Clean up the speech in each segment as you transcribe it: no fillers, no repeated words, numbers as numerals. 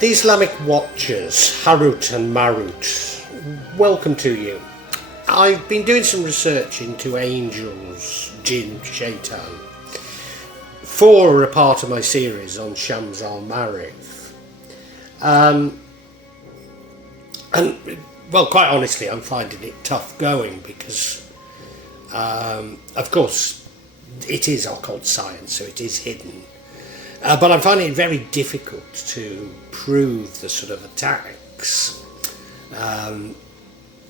The Islamic watchers, Harut and Marut, welcome to you. I've been doing some research into angels, jinn, shaitan, for a part of my series on Shams al-Marif. And, well, quite honestly, I'm finding it tough going because, of course, it is occult science, so it is hidden. But I'm finding it very difficult to prove the sort of attacks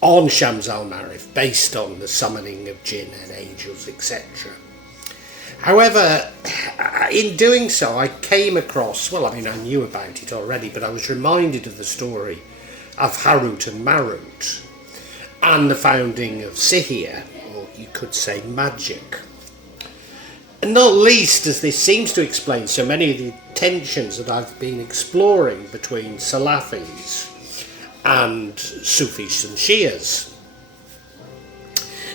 on Shams al-Marif based on the summoning of jinn and angels, etc. However, in doing so, I came across, well, I mean, I knew about it already, but I was reminded of the story of Harut and Marut and the founding of Sihir, or you could say magic. And not least as this seems to explain so many of the tensions that I've been exploring between Salafis and Sufis and Shias.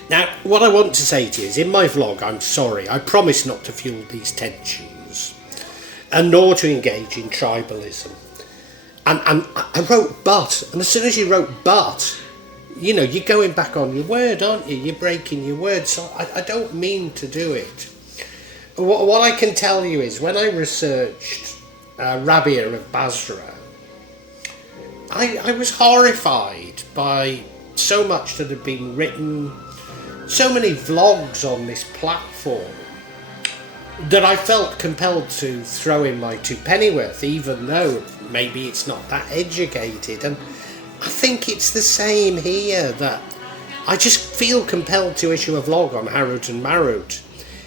Now, what I want to say to you is, in my vlog, I'm sorry, I promise not to fuel these tensions, and nor to engage in tribalism. And I wrote but, and as soon as you wrote but, you know, you're going back on your word, aren't you? You're breaking your word, so I don't mean to do it. What I can tell you is, when I researched Rabia of Basra, I was horrified by so much that had been written, so many vlogs on this platform, that I felt compelled to throw in my two pennyworth, even though maybe it's not that educated. And I think it's the same here, that I just feel compelled to issue a vlog on Harut and Marut.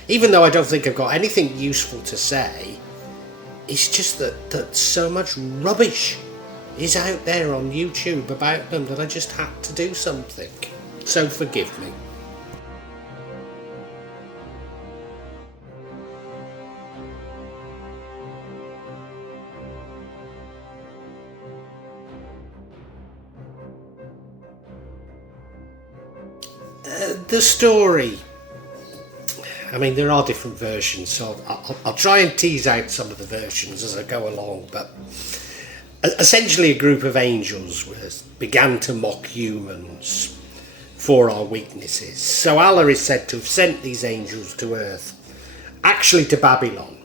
Even though I don't think I've got anything useful to say, it's just that so much rubbish is out there on YouTube about them that I just had to do something. So forgive me. The story. I mean, there are different versions, so I'll try and tease out some of the versions as I go along, but essentially a group of angels began to mock humans for our weaknesses. So Allah is said to have sent these angels to earth, actually to Babylon,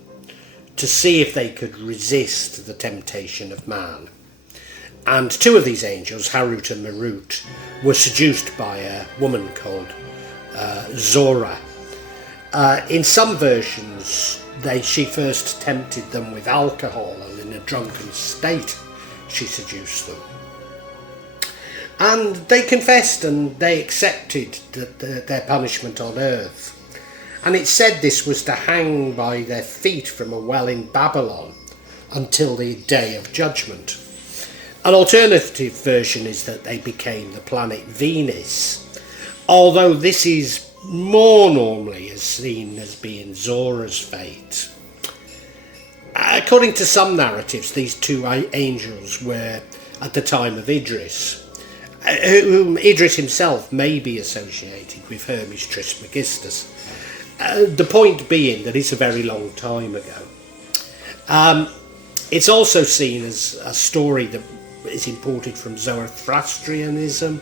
to see if they could resist the temptation of man. And two of these angels, Harut and Marut, were seduced by a woman called Zohra. In some versions, she first tempted them with alcohol, and in a drunken state she seduced them. And they confessed and they accepted their punishment on earth. And it said this was to hang by their feet from a well in Babylon until the day of judgment. An alternative version is that they became the planet Venus, although this is more normally is seen as being Zohra's fate. According to some narratives, these two angels were at the time of Idris, whom Idris himself may be associated with Hermes Trismegistus. The point being that it's a very long time ago. It's also seen as a story that is imported from Zoroastrianism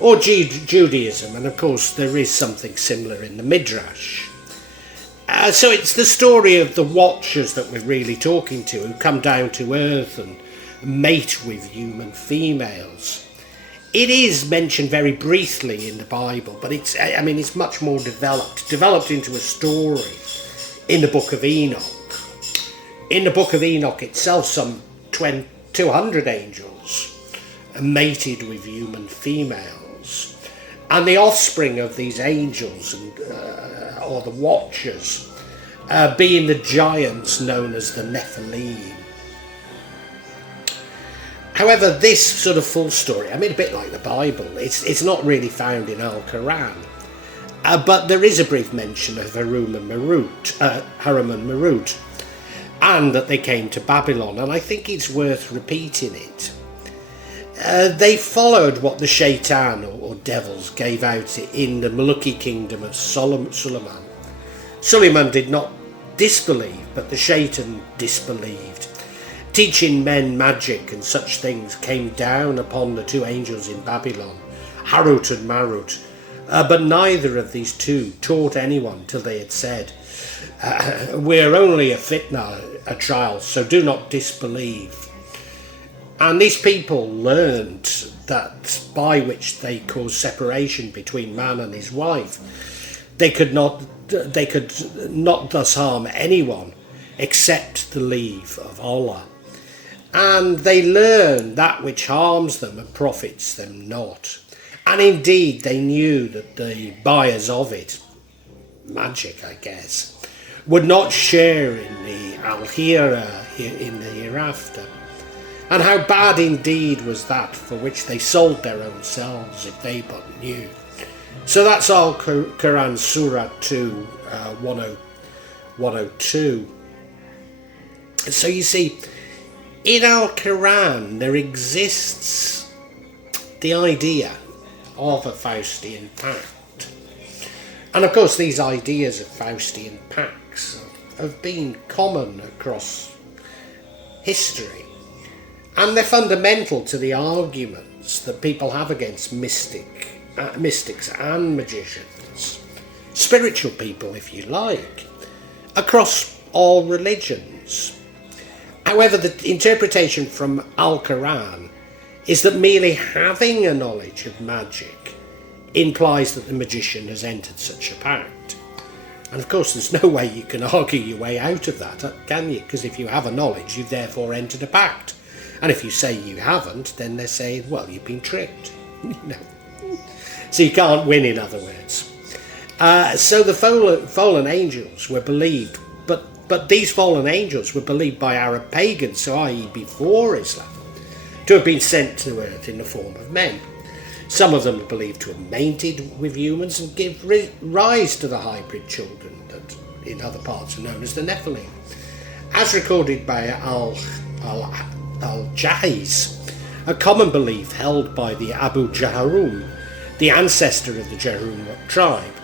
or Judaism, and of course there is something similar in the Midrash. So it's the story of the watchers that we're really talking to, who come down to earth and mate with human females. It is mentioned very briefly in the Bible, but it's much more developed into a story in the Book of Enoch. In the Book of Enoch itself, some 200 angels mated with human females, and the offspring of these angels or the watchers being the giants known as the Nephilim. However, this sort of full story, a bit like the Bible, it's not really found in Al-Quran, but there is a brief mention of Harut and Marut, and that they came to Babylon, and I think it's worth repeating it. They followed what the shaitan or devils gave out in the Maluki kingdom of Suleiman. Suleiman did not disbelieve, but the shaitan disbelieved. teaching men magic and such things, came down upon the two angels in Babylon, Harut and Marut. But neither of these two taught anyone till they had said, we're only a fitna, a trial, so do not disbelieve. And these people learned that by which they caused separation between man and his wife, they could not thus harm anyone except the leave of Allah. And they learn that which harms them and profits them not. And indeed they knew that the buyers of it, magic I guess, would not share in the al-hira, in the hereafter. And how bad indeed was that for which they sold their own selves if they but knew. So that's Al-Quran Surah 2, 102. So you see, in Al-Quran there exists the idea of a Faustian pact. And of course these ideas of Faustian pacts have been common across history. And they're fundamental to the arguments that people have against mystics and magicians, spiritual people if you like, across all religions. However, the interpretation from Al-Quran is that merely having a knowledge of magic implies that the magician has entered such a pact. And of course there's no way you can argue your way out of that, can you? Because if you have a knowledge, you've therefore entered a pact. And if you say you haven't, then they're saying, well, you've been tricked. So you can't win, in other words. So the fallen angels were believed, but these fallen angels were believed by Arab pagans, so i.e. before Islam, to have been sent to earth in the form of men. Some of them are believed to have mated with humans and give rise to the hybrid children that in other parts are known as the Nephilim. As recorded by Al-Jahiz, a common belief held by the Abu Jaharum, the ancestor of the Jaharum tribe,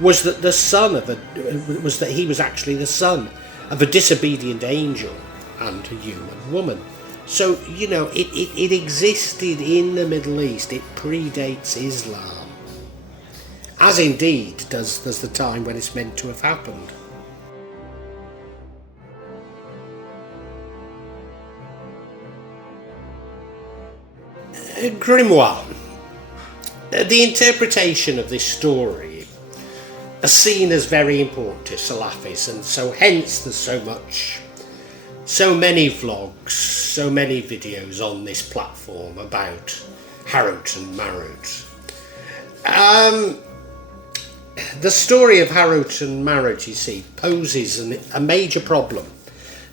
was that he was actually the son of a disobedient angel and a human woman. So, you know, it existed in the Middle East. It predates Islam, as indeed does the time when it's meant to have happened. Grimoire. The interpretation of this story is seen as very important to Salafis, and so hence there's so many vlogs, so many videos on this platform about Harut and Marut. The story of Harut and Marut, you see, poses a major problem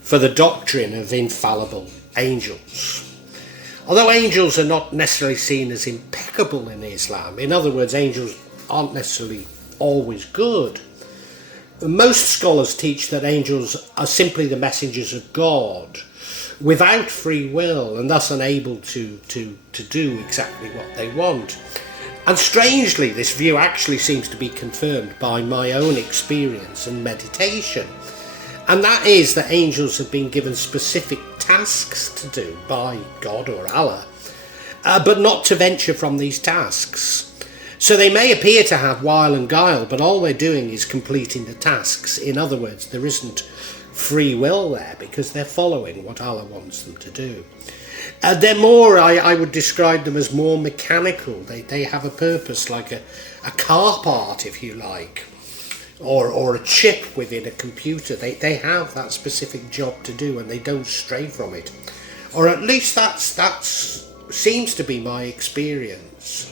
for the doctrine of infallible angels. Although angels are not necessarily seen as impeccable in Islam, in other words, angels aren't necessarily always good, most scholars teach that angels are simply the messengers of God, without free will and thus unable to do exactly what they want. And strangely, this view actually seems to be confirmed by my own experience and meditation. And that is that angels have been given specific tasks to do by God or Allah, but not to venture from these tasks. So they may appear to have wile and guile, but all they're doing is completing the tasks. In other words, there isn't free will there because they're following what Allah wants them to do. They're more, I would describe them as more mechanical. They have a purpose, like a car part, if you like, or a chip within a computer. They have that specific job to do and they don't stray from it. Or at least that seems to be my experience.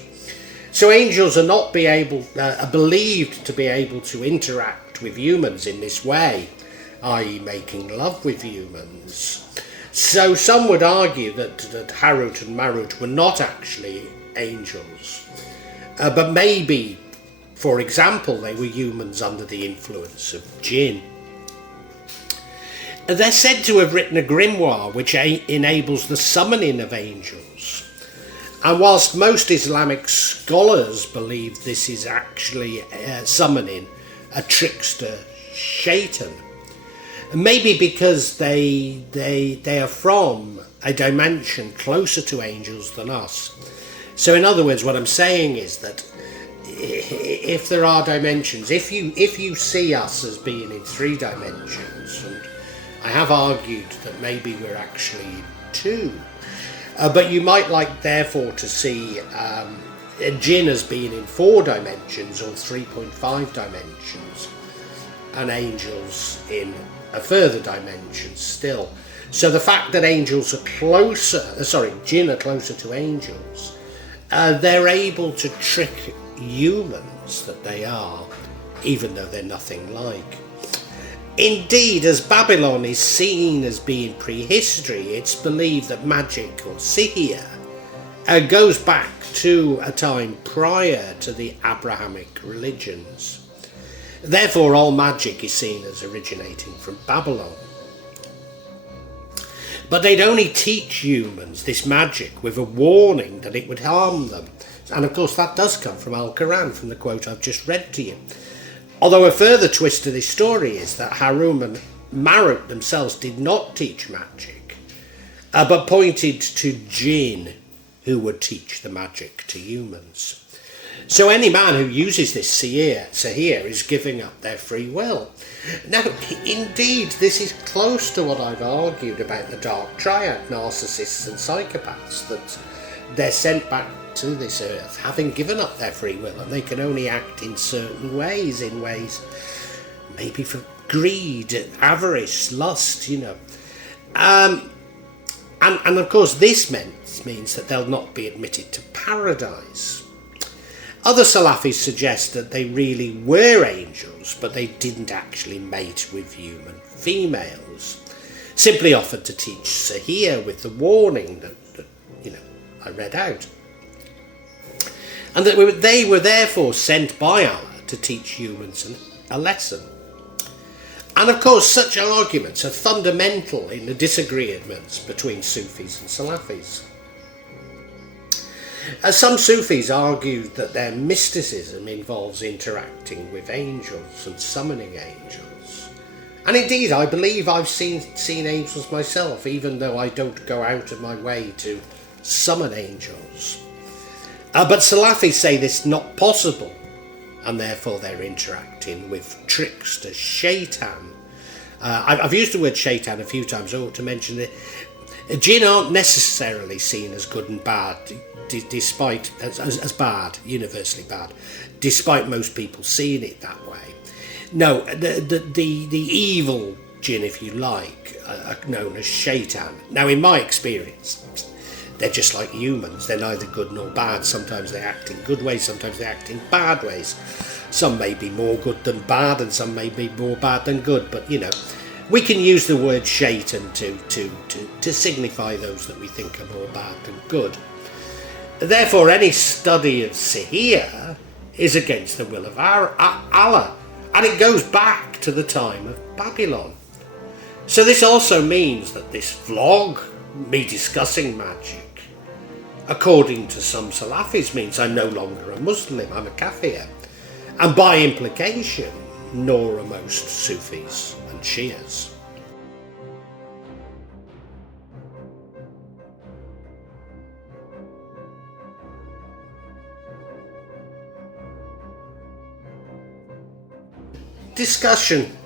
So angels are not believed to be able to interact with humans in this way, i.e. making love with humans. So some would argue that Harut and Marut were not actually angels, but maybe, for example, they were humans under the influence of jinn. They're said to have written a grimoire which enables the summoning of angels. And whilst most Islamic scholars believe this is actually summoning a trickster shaitan, Maybe because they are from a dimension closer to angels than us. So in other words, what I'm saying is that if there are dimensions, if you see us as being in 3 dimensions, and I have argued that maybe we're actually in 2, but you might like therefore to see a jinn as being in 4 dimensions or 3.5 dimensions, and angels in a further dimension still. So the fact that angels are jinn are closer to angels, they're able to trick humans that they are, even though they're nothing like. Indeed, as Babylon is seen as being prehistory, it's believed that magic, or sihir, goes back to a time prior to the Abrahamic religions. Therefore, all magic is seen as originating from Babylon. But they'd only teach humans this magic with a warning that it would harm them. And of course that does come from Al-Quran, from the quote I've just read to you. Although a further twist to this story is that Harut and Marut themselves did not teach magic, but pointed to jinn who would teach the magic to humans. So any man who uses this sihir is giving up their free will. Now, indeed, this is close to what I've argued about the dark triad, narcissists and psychopaths, that they're sent back to this earth having given up their free will, and they can only act in certain ways, maybe for greed, avarice, lust, And of course this means that they'll not be admitted to paradise. Other Salafis suggest that they really were angels, but they didn't actually mate with human females, simply offered to teach sihir with the warning that I read out. And that they were therefore sent by Allah to teach humans a lesson. And of course such arguments are fundamental in the disagreements between Sufis and Salafis. Some Sufis argued that their mysticism involves interacting with angels and summoning angels. And indeed, I believe I've seen angels myself, even though I don't go out of my way to summon angels. But Salafis say this is not possible, and therefore they're interacting with trickster shaitan. I've used the word shaitan a few times. I ought to mention that jinn aren't necessarily seen as good and bad, despite as bad, universally bad, despite most people seeing it that way. No, the evil jinn, if you like, are known as shaitan. Now, in my experience, they're just like humans. They're neither good nor bad. Sometimes they act in good ways, sometimes they act in bad ways. Some may be more good than bad, and some may be more bad than good. But we can use the word shaitan to signify those that we think are more bad than good. Therefore, any study of sihir is against the will of Allah, and it goes back to the time of Babylon. So this also means that this vlog, me discussing magic, according to some Salafis, means I'm no longer a Muslim, I'm a kafir, and by implication, nor are most Sufis and Shias. Discussion.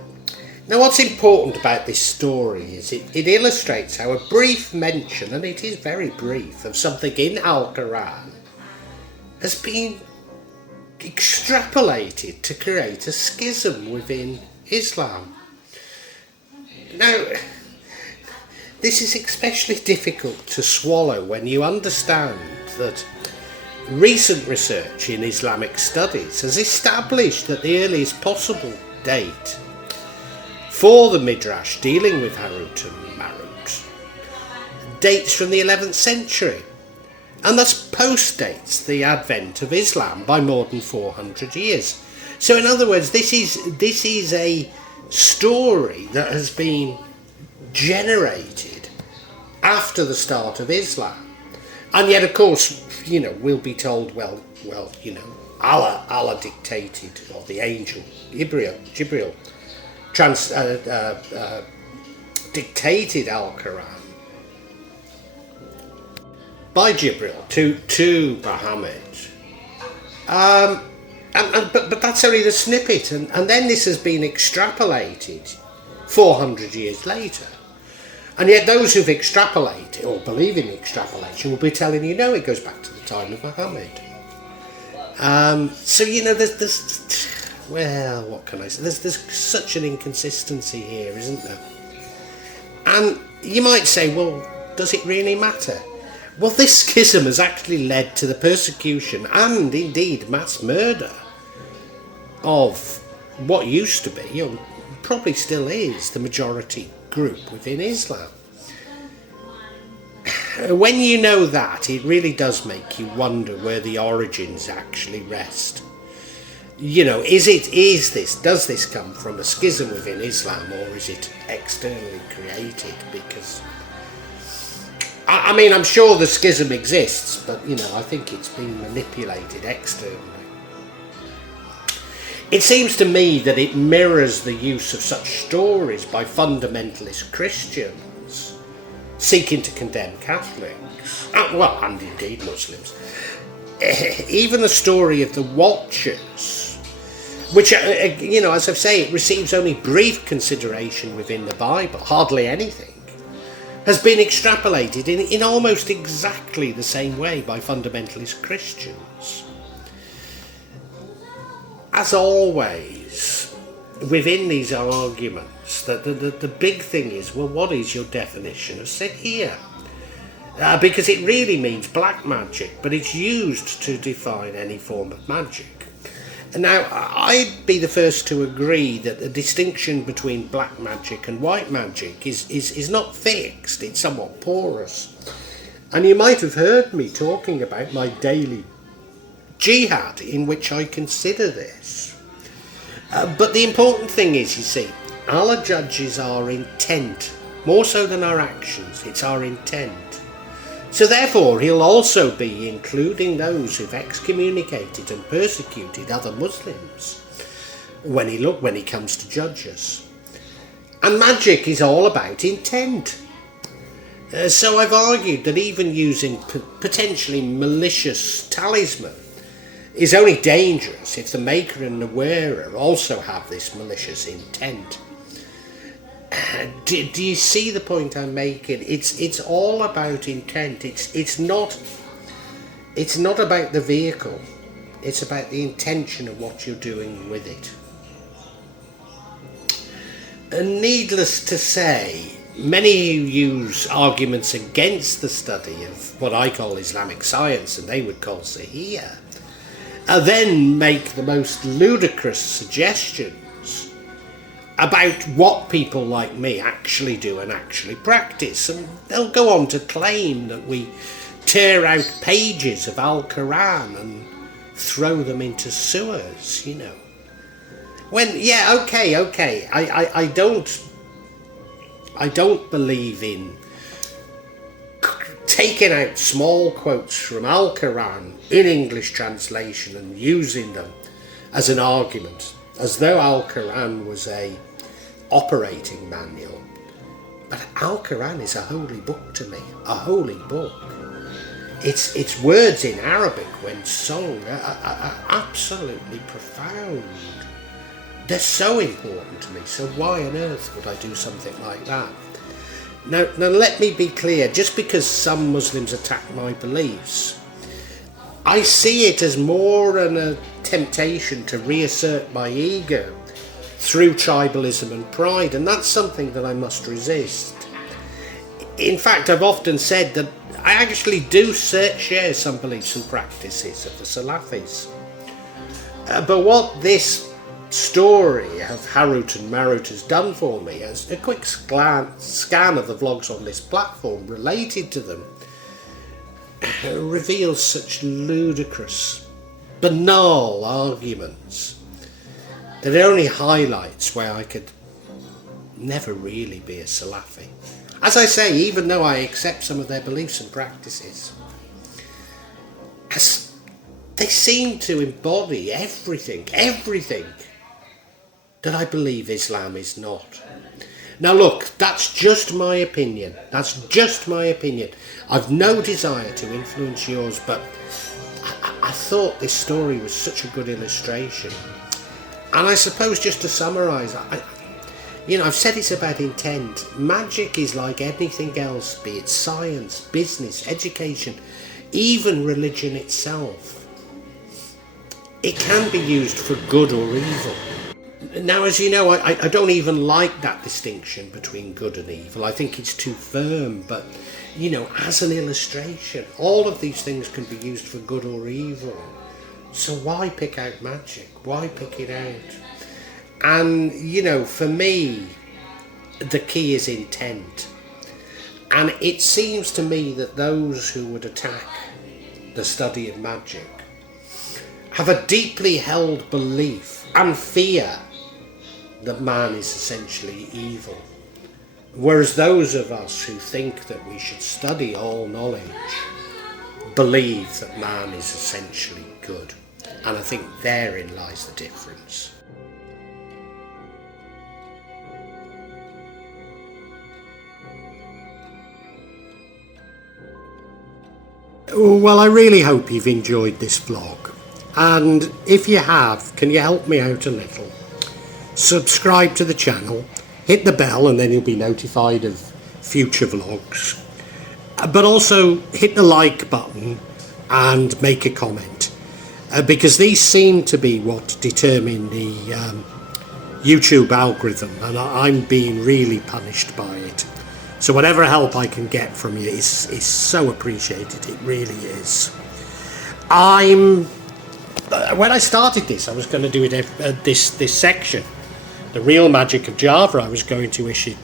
Now, what's important about this story is it illustrates how a brief mention, and it is very brief, of something in Al-Quran has been extrapolated to create a schism within Islam. Now, this is especially difficult to swallow when you understand that recent research in Islamic studies has established that the earliest possible date for the Midrash dealing with Harut and Marut dates from the 11th century, and thus postdates the advent of Islam by more than 400 years. So in other words, this is a story that has been generated after the start of Islam. And yet, of course, we'll be told, Allah dictated, or the angel Jibril dictated Al-Quran by Jibril to Muhammad. But that's only the snippet, and then this has been extrapolated 400 years later. And yet those who've extrapolated, or believe in extrapolation, will be telling you, no, it goes back to the time of Muhammad. So, there's well, what can I say? There's such an inconsistency here, isn't there? And you might say, well, does it really matter? Well, this schism has actually led to the persecution and indeed mass murder of what used to be, or probably still is, the majority group within Islam. When you know that, it really does make you wonder where the origins actually rest. Does this come from a schism within Islam, or is it externally created? Because I'm sure the schism exists, but I think it's been manipulated externally. It seems to me that it mirrors the use of such stories by fundamentalist Christians seeking to condemn Catholics, and indeed Muslims. Even the story of the Watchers, which, as I say, it receives only brief consideration within the Bible, hardly anything, has been extrapolated in almost exactly the same way by fundamentalist Christians. As always, within these arguments, the big thing is, well, what is your definition of seher? Because it really means black magic, but it's used to define any form of magic. Now, I'd be the first to agree that the distinction between black magic and white magic is not fixed, it's somewhat porous. And you might have heard me talking about my daily jihad in which I consider this. But the important thing is, you see, Allah judges our intent, more so than our actions, it's our intent. So therefore, he'll also be including those who've excommunicated and persecuted other Muslims when he comes to judge us. And magic is all about intent. So I've argued that even using potentially malicious talisman is only dangerous if the maker and the wearer also have this malicious intent. Do you see the point I'm making? It's all about intent. It's not about the vehicle. It's about the intention of what you're doing with it. And needless to say, many who use arguments against the study of what I call Islamic science, and they would call seher, then make the most ludicrous suggestions about what people like me actually do and actually practice. And they'll go on to claim that we tear out pages of Al-Quran and throw them into sewers, When, okay, I don't believe in taking out small quotes from Al-Quran in English translation and using them as an argument, as though Al-Quran was a operating manual. But Al-Quran is a holy book to me, a holy book. Its words in Arabic, when sung, are absolutely profound. They're so important to me, so why on earth would I do something like that? Now let me be clear, just because some Muslims attack my beliefs, I see it as more a temptation to reassert my ego through tribalism and pride, and that's something that I must resist. In fact, I've often said that I actually do share some beliefs and practices of the Salafis. But what this story of Harut and Marut has done for me, as a quick scan of the vlogs on this platform related to them, reveals such ludicrous, banal arguments that it only highlights where I could never really be a Salafi. As I say, even though I accept some of their beliefs and practices, as they seem to embody everything that I believe Islam is not. Now look, that's just my opinion. That's just my opinion. I've no desire to influence yours, but I thought this story was such a good illustration. And I suppose just to summarise, I've said it's about intent. Magic is like anything else, be it science, business, education, even religion itself. It can be used for good or evil. Now, as you know, I don't even like that distinction between good and evil. I think it's too firm, but, as an illustration, all of these things can be used for good or evil. So why pick out magic? Why pick it out? And, for me, the key is intent. And it seems to me that those who would attack the study of magic have a deeply held belief and fear that man is essentially evil. Whereas those of us who think that we should study all knowledge believe that man is essentially good. And I think therein lies the difference. Well, I really hope you've enjoyed this vlog. And if you have, can you help me out a little? Subscribe to the channel, hit the bell, and then you'll be notified of future vlogs. But also hit the like button and make a comment. Because these seem to be what determine the YouTube algorithm, and I'm being really punished by it. So whatever help I can get from you is so appreciated. It really is. When I started this, I was going to do it this section, the real magic of Java. I was going to issue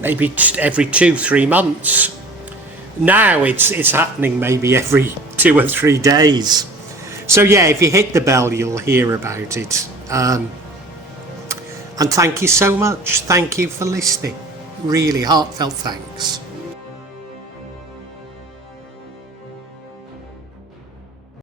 maybe every 2-3 months. Now it's happening maybe every 2 or 3 days. So yeah, if you hit the bell, you'll hear about it. And thank you so much. Thank you for listening. Really heartfelt thanks.